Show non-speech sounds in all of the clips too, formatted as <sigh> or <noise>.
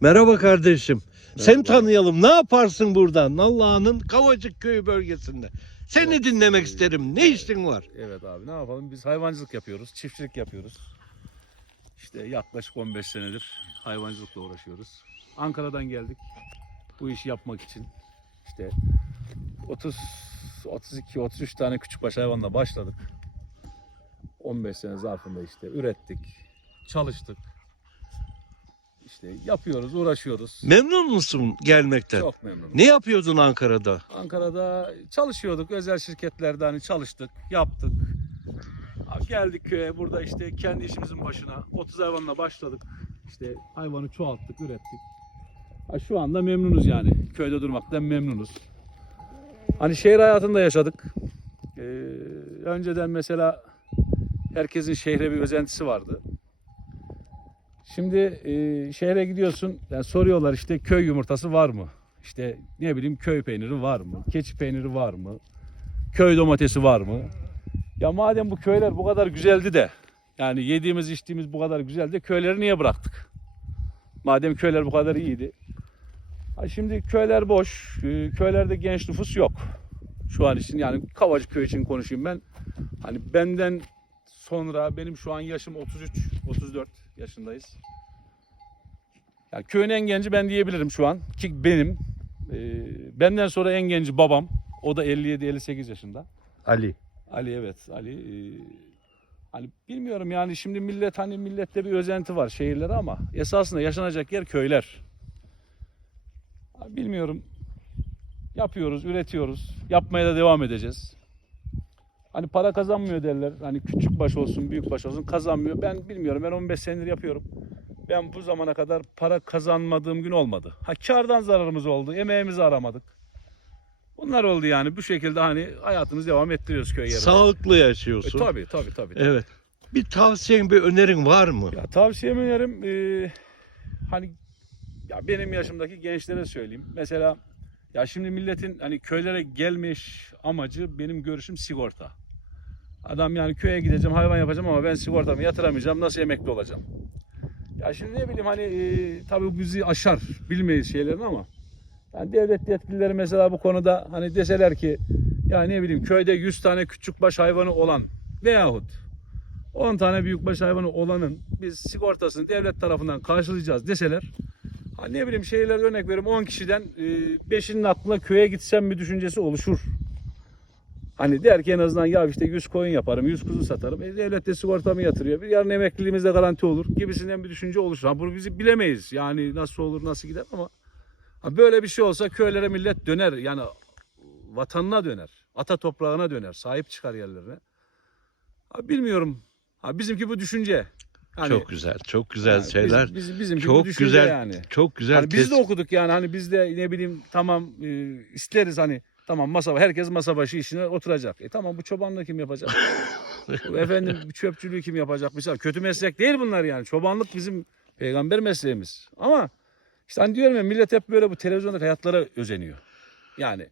Merhaba kardeşim. Merhaba. tanıyalım. Ne yaparsın burada? Nallıhan'ın Kavacık Köyü bölgesinde. Seni Evet, dinlemek e, isterim. Ne işin var? Evet abi ne yapalım biz hayvancılık yapıyoruz, çiftçilik yapıyoruz. İşte yaklaşık 15 senedir hayvancılıkla uğraşıyoruz. Ankara'dan geldik bu işi yapmak için. İşte 30 32 33 tane küçükbaş hayvanla başladık. 15 sene zarfında işte ürettik, çalıştık. İşte yapıyoruz, uğraşıyoruz. Memnun musun gelmekten? Çok memnunum. Ne yapıyordun Ankara'da? Ankara'da çalışıyorduk. Özel şirketlerde hani çalıştık, yaptık. Geldik köye. Burada işte kendi işimizin başına 30 hayvanla başladık. İşte hayvanı çoğalttık, ürettik. Şu anda memnunuz yani. Köyde durmaktan memnunuz. Hani şehir hayatında yaşadık. Ee, önceden mesela herkesin şehre bir özentisi vardı. Şimdi e, şehre gidiyorsun, yani soruyorlar işte köy yumurtası var mı? İşte ne bileyim köy peyniri var mı? Keçi peyniri var mı? Köy domatesi var mı? Ya madem bu köyler bu kadar güzeldi de yani yediğimiz içtiğimiz bu kadar güzeldi köyleri niye bıraktık? Madem köyler bu kadar iyiydi. Ha şimdi köyler boş. e, Köylerde genç nüfus yok. Şu an için yani Kavacık köy için konuşayım ben. Hani benden sonra benim şu an yaşım 33 34 yaşındayız. Yani köyün en genci ben diyebilirim şu an ki benim. Ee, benden sonra en genci babam. O da 57-58 yaşında. Ali. Ali evet Ali. ee, hani bilmiyorum yani şimdi millet hani millette bir özenti var şehirlere ama esasında yaşanacak yer köyler. Bilmiyorum. Yapıyoruz, üretiyoruz. Yapmaya da devam edeceğiz. Hani para kazanmıyor derler. Hani küçük baş olsun, büyük baş olsun kazanmıyor. Ben bilmiyorum. Ben 15 senedir yapıyorum. Ben bu zamana kadar para kazanmadığım gün olmadı. Ha kardan zararımız oldu. Emeğimizi aramadık. Bunlar oldu yani. Bu şekilde hani hayatımızı devam ettiriyoruz köy yerinde. Sağlıklı E, yaşıyorsun. tabii tabii tabii. Evet. Bir tavsiyen, bir önerin var mı? Ya tavsiyem önerim eee, hani ya benim yaşımdaki gençlere söyleyeyim. Mesela ya şimdi milletin hani köylere gelmiş amacı benim görüşüm sigorta. Adam yani köye gideceğim hayvan yapacağım ama ben sigortamı yatıramayacağım nasıl emekli olacağım? Ya şimdi ne bileyim hani eee tabii bizi aşar bilmeyiz şeylerin ama yani devlet yetkilileri mesela bu konuda hani deseler ki ya ne bileyim köyde 100 tane küçük baş hayvanı olan veyahut 10 tane büyükbaş hayvanı olanın biz sigortasını devlet tarafından karşılayacağız deseler ha ne bileyim şeyler örnek veriyorum 10 kişiden 5'inin aklına köye gitsem bir düşüncesi oluşur. Hani der ki en azından ya işte 100 koyun yaparım, 100 kuzu satarım. E, devlet de sigortamı yatırıyor. Bir yarın emekliliğimizde garanti olur gibisinden bir düşünce oluşur. Ha bunu bizi bilemeyiz. Yani nasıl olur, nasıl gider ama ha, böyle bir şey olsa köylere millet döner. Yani vatanına döner. Ata toprağına döner. Sahip çıkar yerlerine. Ha, bilmiyorum. Ha, bizimki bu düşünce. Hani, çok güzel, çok güzel yani şeyler. Biz, biz, bizimki bu çok düşünce güzel, yani. çok güzel. Hani biz de okuduk yani hani biz de ne bileyim tamam e, isteriz hani tamam masa herkes masa başı işine oturacak. E tamam bu çobanlığı kim yapacak? <laughs> Efendim çöpçülüğü kim yapacak? Mesela kötü meslek değil bunlar yani. Çobanlık bizim peygamber mesleğimiz. Ama işte hani diyorum ya millet hep böyle bu televizyondaki hayatlara özeniyor. Yani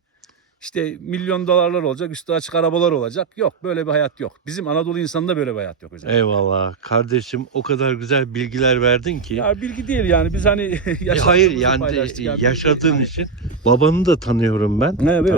işte milyon dolarlar olacak, üstü açık arabalar olacak. Yok böyle bir hayat yok. Bizim Anadolu insanında böyle bir hayat yok özellikle. Eyvallah. Kardeşim o kadar güzel bilgiler verdin ki. Ya bilgi değil yani biz hani <laughs> E, hayır yani Yani yaşadığın yani- için babanı da tanıyorum ben. Evet, evet.